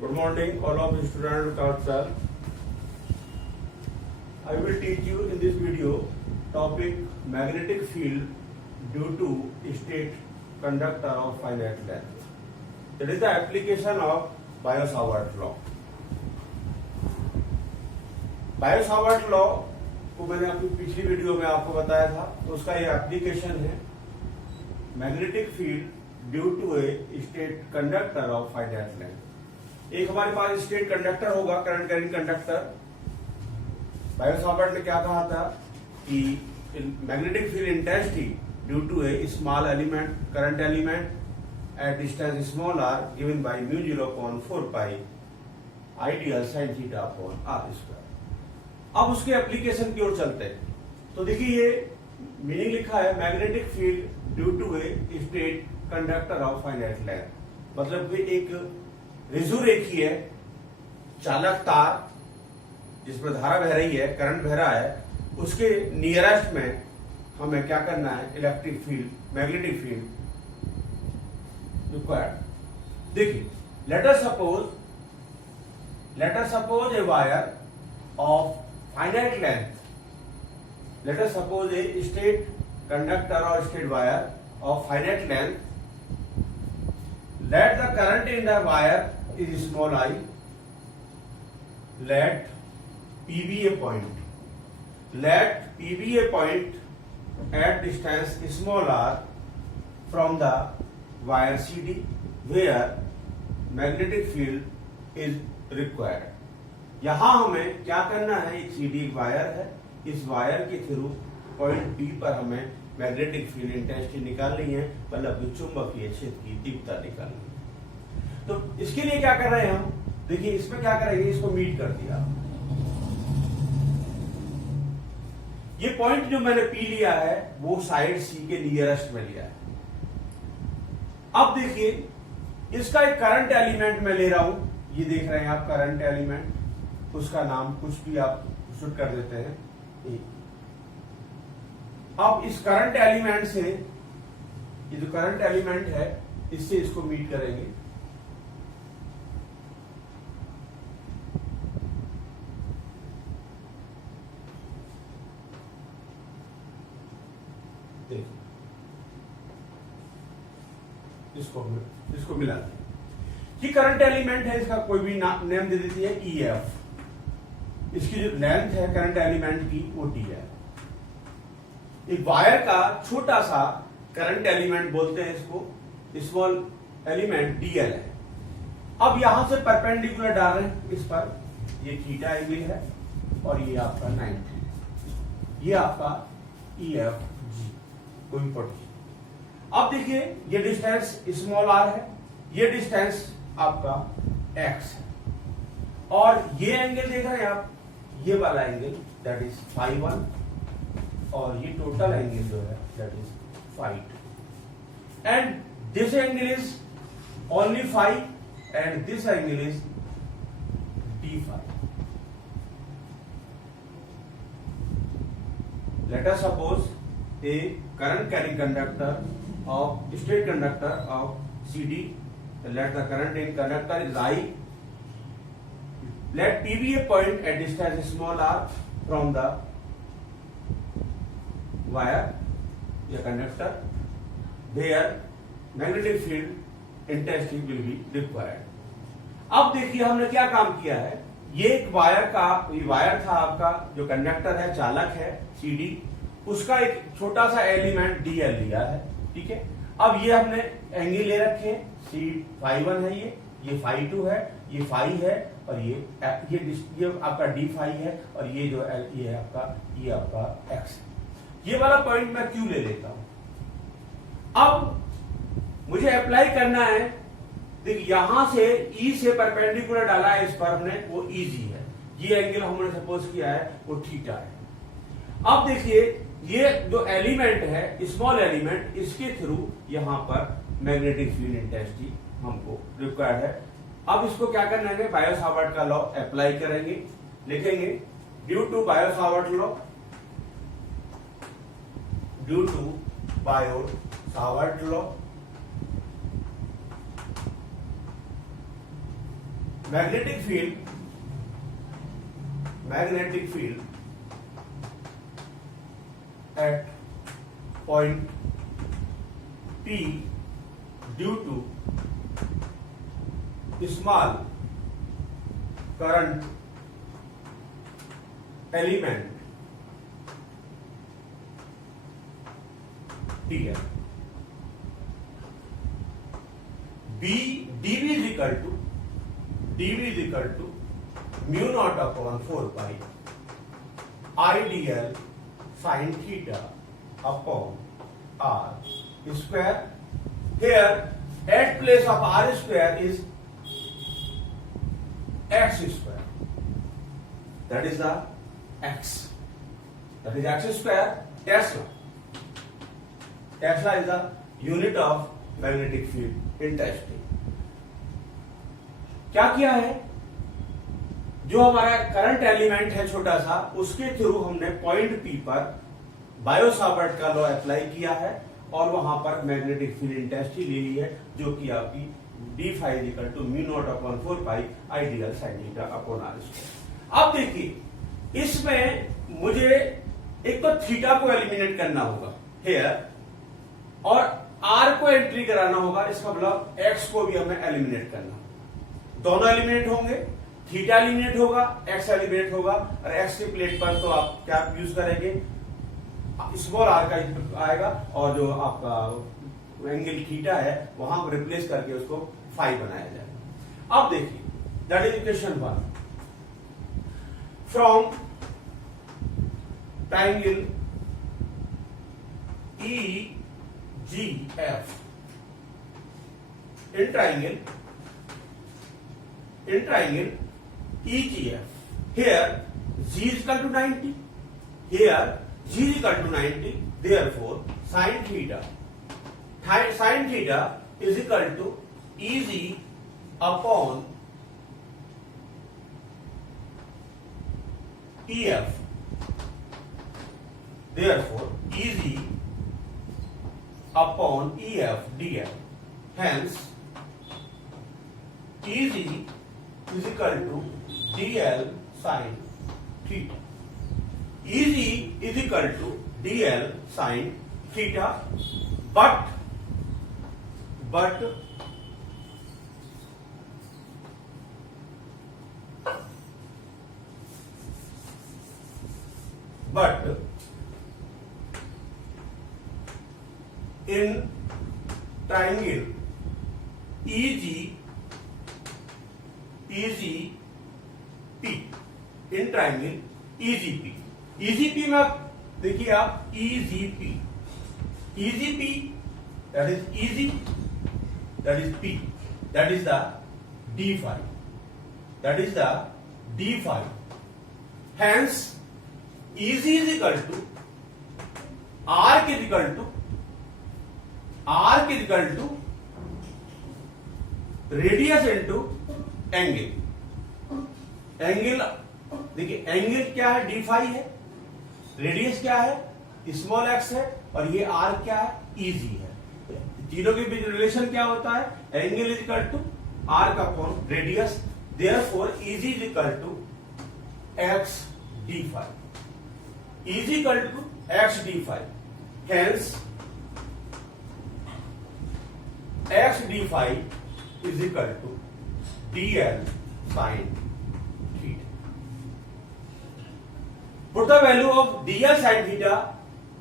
Good morning, all of the students council. I will teach you in this video topic magnetic field due to state conductor of finite length. That is the application of Biot-Savart law. Biot-Savart law को मैंने अपनी पिछली video में आपको बताया था, तो उसका ये एप्लीकेशन है magnetic field due to a straight conductor of finite length. एक हमारे पास स्टेट कंडक्टर होगा, करंट कैरिंग कंडक्टर। बायो-सावर्ट ने क्या कहा था कि magnetic field intensity due to a small element, current element at distance small r given by mu 0.4 pi ideal sine theta upon r square. अब उसके एप्लीकेशन की ओर चलते हैं। तो देखिए ये मीनिंग लिखा है magnetic field due to a straight conductor of finite length, मतलब कि एक रिजु रेखी है, चालक तार जिसमें धारा बह रही है, करंट बह रहा है, उसके नियरेस्ट में हमें क्या करना है, electric field, magnetic field required. देखिए let us suppose a wire of finite length, let us suppose a state conductor or state wire of finite length. Let the current in the wire is small I. Let P be a point. Let P be a point at distance small r from the wire CD where magnetic field is required. यहां हमें क्या करना है, एक CD wire है, इस wire के through point B पर हमें मैग्नेटिक फील्ड इंटेंसिटी निकालनी है, मतलब चुंबकीय क्षेत्र की तीव्रता निकालनी है। तो इसके लिए क्या कर रहे हैं हम, देखिए इसमें क्या करेंगे, इसको मीट कर दिया। ये पॉइंट जो मैंने पी लिया है वो साइड सी के नियरेस्ट में लिया है। अब देखिए इसका एक करंट एलिमेंट मैं ले रहा हूं, ये देख रहे हैं आप करंट एलिमेंट, उसका नाम कुछ भी आप शुरू कर देते हैं। अब इस करंट एलिमेंट से, ये जो करंट एलिमेंट है इससे इसको मीट करेंगे। देखिए इसको मिला दिया। ये करंट एलिमेंट है, इसका कोई भी नेम दे देती है EF। इसकी जो लेंथ है करंट एलिमेंट की वो D है। एक वायर का छोटा सा करंट एलिमेंट बोलते हैं इसको, स्मॉल एलिमेंट DL है। अब यहां से परपेंडिकुलर डाल रहे हैं इस पर, ये थीटा एंगल है और ये आपका 90, ये आपका EFG कोई इंपॉर्टेंट। अब देखिए ये डिस्टेंस स्मॉल r है, ये डिस्टेंस आपका x है, और ये एंगल देख रहे हैं आप, ये वाला एंगल दैट इज φ1, और ये टोटल एंगल जो है that is φ2, and this angle is only φ and this angle is d∅। Let us suppose a current carrying conductor of straight conductor of CD, let the current in conductor is I. Let P be a point at distance small r from the wire, the conductor, where magnetic field intensity will be required. अब देखिए हमने क्या काम किया है, ये एक wire का, ये वायर था आपका जो कंडक्टर है, चालक है CD, उसका एक छोटा सा एलिमेंट DL लिया है, ठीक है। अब ये हमने एंगल ले रखे, φ1 है, ये φ2 है, ये φ है, और ये आपका d∅ है, और ये जो ये आपका x है। ये वाला पॉइंट मैं Q ले लेता हूं। अब मुझे अप्लाई करना है, देखिए यहां से E से परपेंडिकुलर डाला है इस पर हमने, वो EG है। ये एंगल हमने सपोज किया है वो थीटा है। अब देखिए ये जो एलिमेंट है, स्मॉल एलिमेंट, इसके थ्रू यहां पर मैग्नेटिक फील्ड इंटेंसिटी हमको रिक्वायर्ड है। अब इसको क्या करना है, बायो-सावर्ट का लॉ अप्लाई करेंगे, लिखेंगे due to Biot Savart law, due to Biot Savart law magnetic field at point P due to small current element dl. dv is equal to mu naught upon 4 pi I dl sin theta upon r square. Here at place of r square is x square, that is the x, that is x square. Tesla is the unit of magnetic field intensity. क्या किया है, जो हमारा current element है छोटा सा, उसके through हमने पॉइंट पी पर बायो-सावर्ट का लॉ अप्लाई किया है और वहां पर मैग्नेटिक फील्ड इंटेंसिटी ले ली है, जो कि आपकी d phi equal to mu naught upon 4 pi I dl sin theta upon r square. अब देखिए, इसमें मुझे एक तो थीटा को एलिमिनेट करना होगा हेयर और r को एंट्री कराना होगा, इसका मतलब x को भी हमें एलिमिनेट करना होगा. दोनों एलिमिनेट होंगे, थीटा एलिमिनेट होगा, x एलिमिनेट होगा, और x के प्लेट पर तो आप क्या यूज करेंगे, स्मॉल r का आएगा और जो आपका एंगल थीटा है वहां पर रिप्लेस करके उसको फाई बनाया जाएगा. अब देखिए, that is equation 1. From triangle EGF, in triangle EGF, here G is equal to 90, here G is equal to 90, therefore sin theta is equal to EG upon EF, therefore EG upon EF dl. Hence, EG is equal to dl sin theta. EG is equal to dl sin theta, but in triangle EGP, in triangle EGP में आप देखिए, आप EGP that is EG, that is P, that is the d phi, hence EG is equal to R is equal to radius into angle. देखिए, angle क्या है, D phi है, radius क्या है, स्मॉल एक्स है, और ये आर क्या है, इजी है. तीनों के बीच रिलेशन क्या होता है, angle is equal to R का upon radius, therefore easy is equal to x d phi, easy equal to x d phi. Hence x d phi is equal to dl sin theta. Put the value of dl sin theta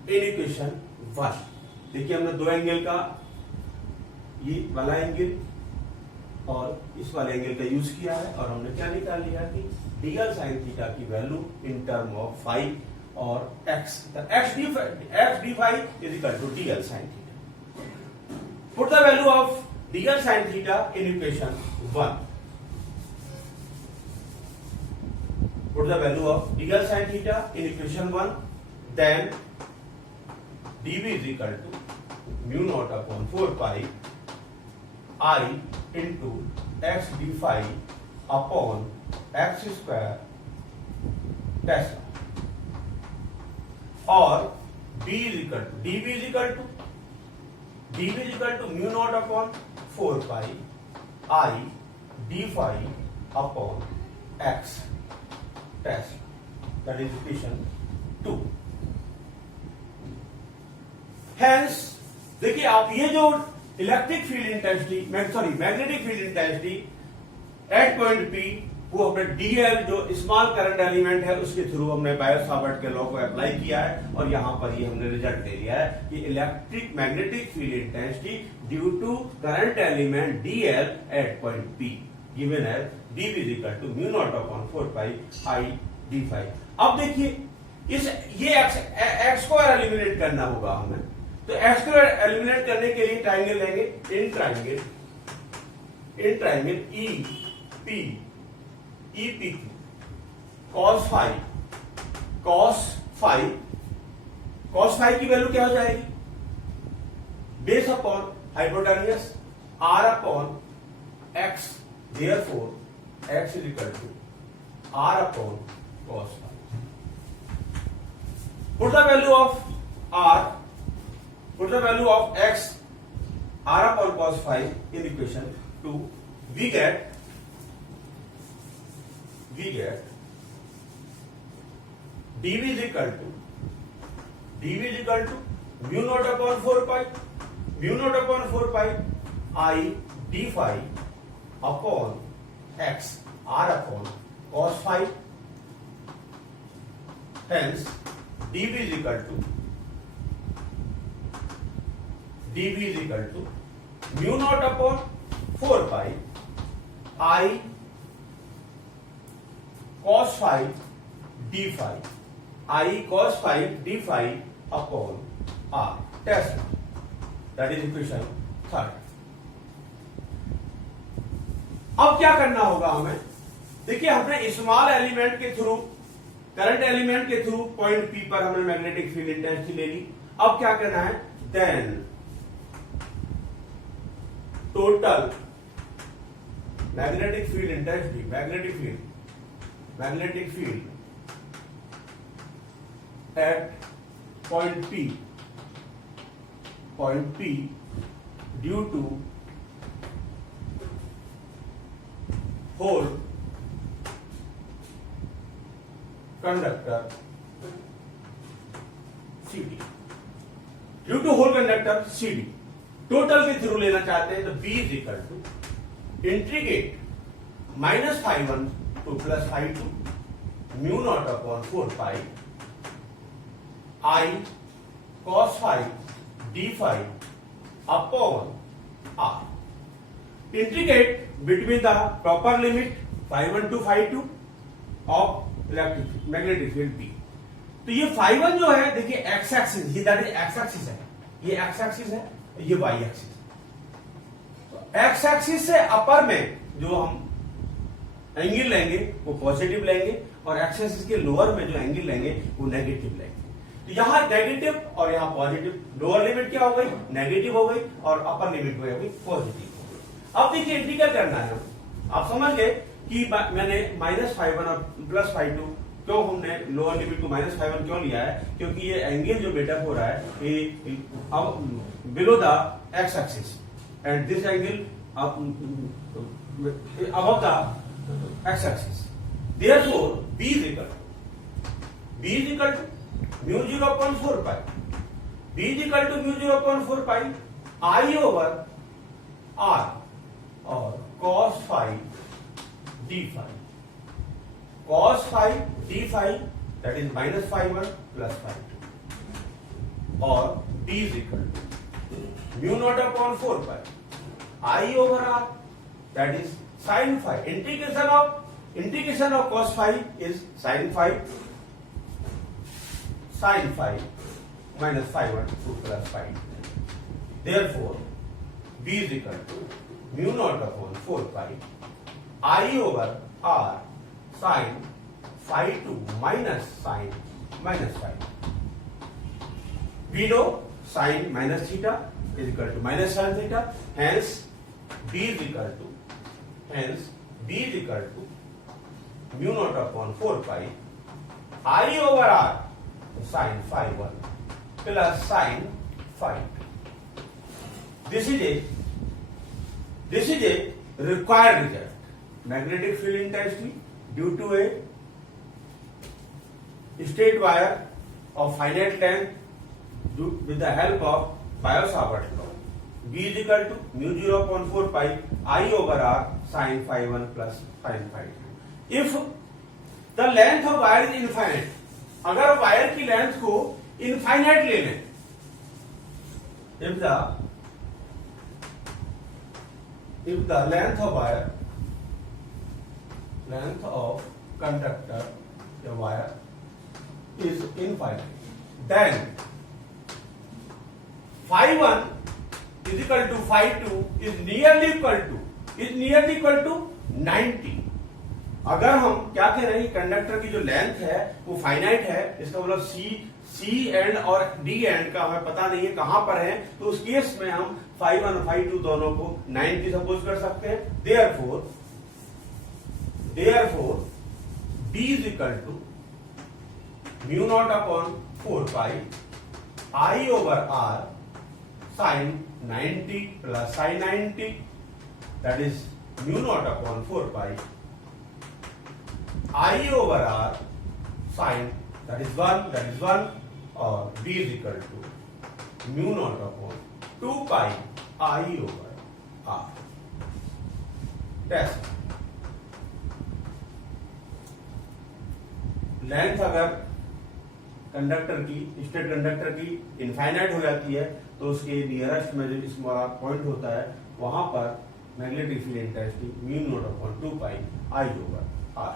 in equation 1. देखिए, हमने दो angle का, ये वाला angle और इस वाले angle का यूज किया है और हमने क्या निकाल लिया कि dl sin theta की value in term of phi और x d phi is equal to dl sin theta. Put the value of dl sin theta in equation 1. Put the value of dl sin theta in equation 1, then dv is equal to mu naught upon 4 pi I into x d phi upon x square Tesla, or dv is equal to mu naught upon 4 pi I d phi upon x test, that is equation 2. Hence देखिए आप ये जो electric field intensity magnetic field intensity at point P वो हमने DL जो small current element है उसके through हमने बायो-सावर्ट के लॉ को अप्लाई किया है और यहां पर ये हमने रिजल्ट ले लिया है कि electric magnetic field intensity due to current element d l at point P given as dV equal to mu naught upon 4 pi I d phi. अब देखिए ये एक्स को एलिमिनेट करना होगा हमें, तो एक्स को एलिमिनेट करने के लिए ट्राइंगल लेंगे, in triangle E P cos phi की वैल्यू क्या हो जाएगी, base upon hypotenuse r upon x, therefore x is equal to r upon cos phi. Put the value of r, put the value of x r upon cos phi in equation 2, we get dV is equal to mu naught upon 4 pi I d phi upon x r upon cos phi, hence dV is equal to mu naught upon 4 pi I cos phi d phi, I cos phi d phi upon R test, that is equation 3rd. अब क्या करना होगा हमें, देखिए हमने small element के through current element के through point P पर हमने मैग्नेटिक फील्ड इंटेंसिटी ले ली। अब क्या करना है, then total magnetic field intensity, magnetic field at point P due to whole conductor CD, due to whole conductor CD total के थ्रू लेना चाहते हैं तो B is equal to integrate -φ1 to +φ2 mu naught upon 4 pi I cos phi d phi upon R, integrate between the proper limit φ1 to φ2 of magnetic field B। तो ये φ1 जो है देखिए एक्स एक्सिस, ये दैट इज एक्स एक्सिस है, ये x axis है, ये वाई एक्सिस। तो एक्स एक्सिस से अपर में जो हम एंगल लेंगे वो पॉजिटिव लेंगे और एक्स एक्सिस के लोअर में जो एंगल लेंगे वो नेगेटिव लेंगे। तो यहां नेगेटिव और यहां पॉजिटिव, लोअर लिमिट क्या हो गई, नेगेटिव हो गई और अपर लिमिट हो गई पॉजिटिव हो गई। अब देखिए इंटीग्रल करना है, आप समझ गए कि मैंने -φ1 और +φ2 क्यों हमने लोअर लिमिट को -φ1 क्यों लिया है, क्योंकि ये एंगल जो बिल्डअप हो रहा है ये अब below the x axis and this angle above the x axis, therefore B is equal to mu 0 upon 4 pi, B is equal to mu 0 upon 4 pi I over R और cos phi d phi, cos phi d phi that is -φ1 +φ2 और B is equal to mu naught upon 4 pi I over R that is sin phi, integration of cos phi is sin phi -φ1 to +φ2, therefore B is equal to mu naught upon 4 pi I over R sin phi2 minus sin -φ2. We know sin minus theta is equal to minus sin theta, hence B is equal to mu naught upon 4 pi I over R sin phi1 plus sin phi2. This is a required result. magnetic field intensity due to a straight wire of finite length with the help of Biot-Savart law. B is equal to mu 0 upon 4 pi I over R sin phi 1 plus sin phi 2. If the length of wire is infinite, अगर wire की length को infinite ले लें, if the length of conductor, the wire is infinite, then phi 1 is equal to phi 2 is nearly equal to 90. अगर हम क्या कह रहे हैं, कंडक्टर की जो लेंथ है वो फाइनाइट है, इसका मतलब सी एंड और डी एंड का हमें पता नहीं है कहां पर है, तो उस केस में हम phi 1 और phi 2 दोनों को 90 सपोज कर सकते हैं. Therefore B is equal to mu naught upon 4 pi I over R sin 90 plus sin 90, that is mu naught upon 4 pi I over R sin, that is 1, or B is equal to mu naught upon 2 pi I over R. Test. Length अगर conductor की, straight conductor की infinite हो जाती है तो उसके nearest में जो इस पॉइंट होता है वहां पर magnetic field intensity mu naught upon 2 pi I over R.